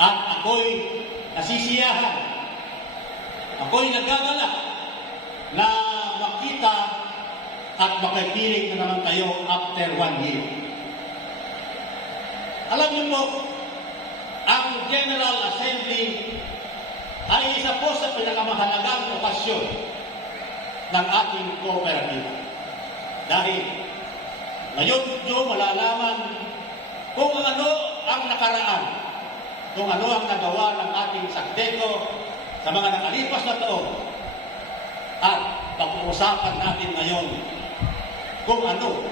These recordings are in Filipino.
At ako'y nasisiyahan, ako'y nagagalak na makita at makipiling na naman kayo after 1 year. Alam niyo po, ang General Assembly ay isa po sa pinakamahalagang okasyon ng ating kooperatiba. Dahil ngayon nyo malalaman kung ano ang nakaraan, kung ano ang nagawa ng ating SACDECO sa mga nakalipas na taon. At pag-uusapan natin ngayon kung ano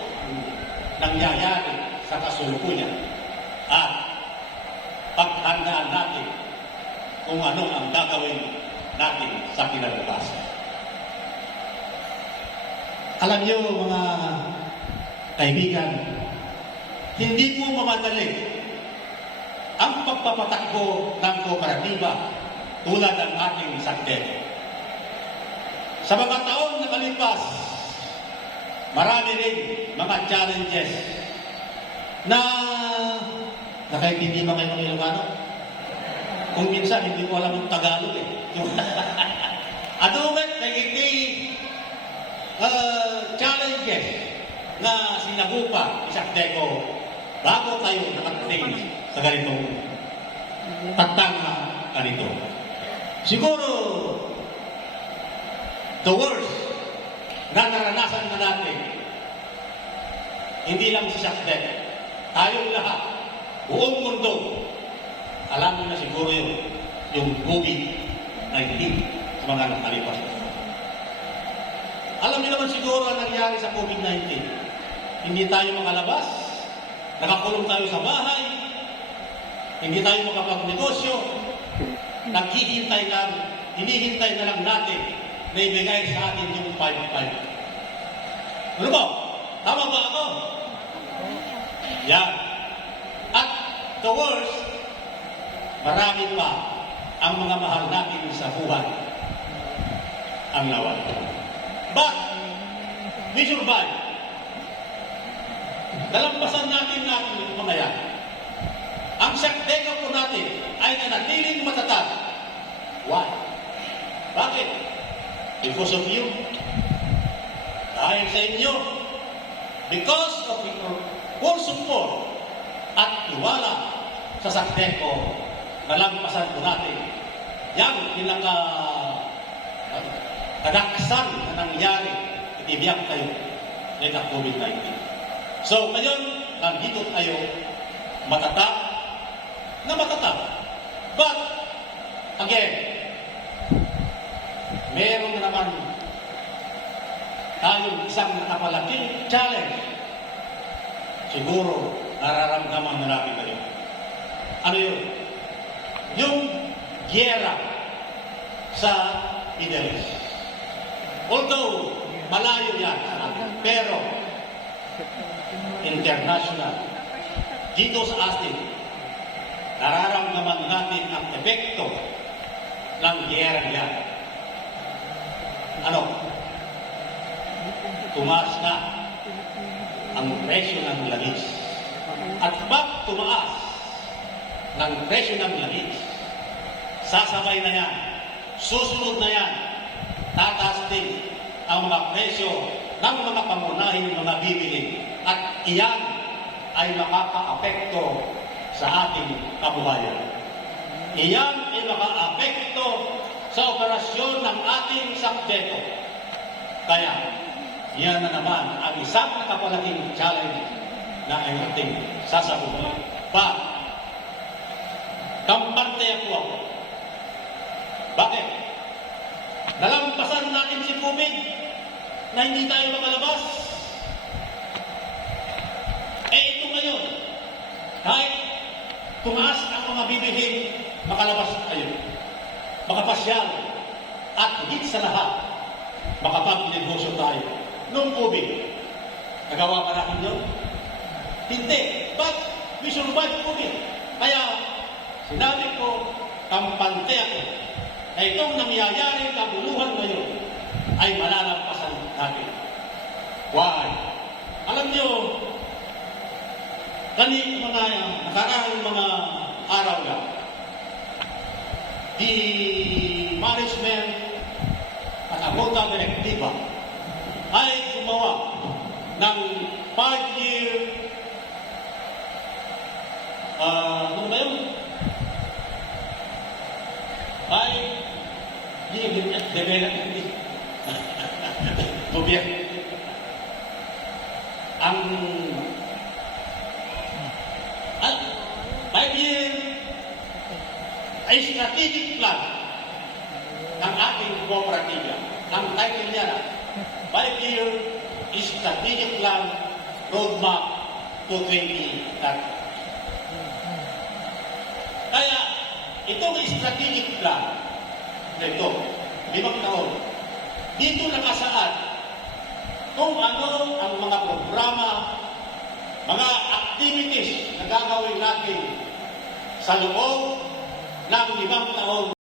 nangyayari sa kasalukuyan at paghandaan natin kung ano ang gagawin natin sa kinabukasan. Alam niyo mga kaibigan, hindi po mamadali ang pagpapatakbo ng kooperatiba tulad ng ating SACDECO. Sa mga taon na kalipas, marami rin mga challenges na nakaintindi ba kayo ng Ilocano? Kung minsan, hindi ko alam yung Tagalog eh. Ano ba, nagiging challenges na sinagupa isang SACDECO bago tayo nakarating sa ganitong tatanga ganito. Siguro, the worst na naranasan na natin, hindi lang si SACDECO, tayong lahat, buong mundo, alam mo na siguro yung COVID-19 sa mga nakalipas. Alam niyo naman siguro ang nangyari sa COVID-19. Hindi tayo makalabas, nakakulong tayo sa bahay, hindi tayo makapagnegosyo, hinihintay na lang natin na ibigay sa atin yung 5-5. Ano ba? Tama ba ako? Yan. At the worst, marami pa ang mga mahal natin sa buhay ang nawala. But, we survive. Dalampasan natin yung mga yan. Ang SACDECO po natin ay nanatiling matatag. Why? Bakit? Because of you. Dahil sa inyo. Because of your full support at tiwala sa SACDECO, nalampasan po natin yan kadaksan na nangyari at ibiyak tayo ng COVID-19. So, ngayon, nandito tayo matatag. But, again, meron na naman tayong isang napalaking challenge. Siguro, nararamdaman na natin kayo. Ano yun? Yung giyera sa Middle East. Although, malayo yan sa atin, pero international. Dito sa atin, nararamdaman natin ang epekto ng giyera yan. Ano? Tumaas na ang presyo ng langis. At pag tumaas ng presyo ng langis, sasabay na yan, susunod na yan, tataas din ang mga presyo ng mga pangunahing mga bibili at iyan ay makaka-apekto sa ating kabuhayan. Iyan ay maka-apekto sa operasyon ng ating SACDECO. Kaya, yan na naman ang isang nakapalaking challenge na ay ating sasabuhin. But, kampante ako. Bakit? Nalampasan natin si COVID na hindi tayo makalabas. Ito ngayon, kahit tumaas ang mga bibilhin, makalabas tayo, makapasyal, at higit sa lahat, makapag-negosyo tayo. Noong COVID, nagawa pa natin yun? Hindi. But we survived COVID. Kaya, sinabi ko, kampante ako, na itong nangyayari kabuluhan ngayon ay malalampasan natin. Why? Alam nyo, mga nakaraang mga araw lang, the management at ang Junta Directiva ay gumawa ng 5-year ano ba yun? 5-year development gobyerno. Ang 5-year ay strategic plan ng ating kooperatiba. Ang title niya na 5-year strategic plan roadmap to 2030. Kaya itong strategic plan na ito, 5 taon, dito nakasaad kung ano ang mga programa, mga activities na gagawin natin sa loob ng 5 taon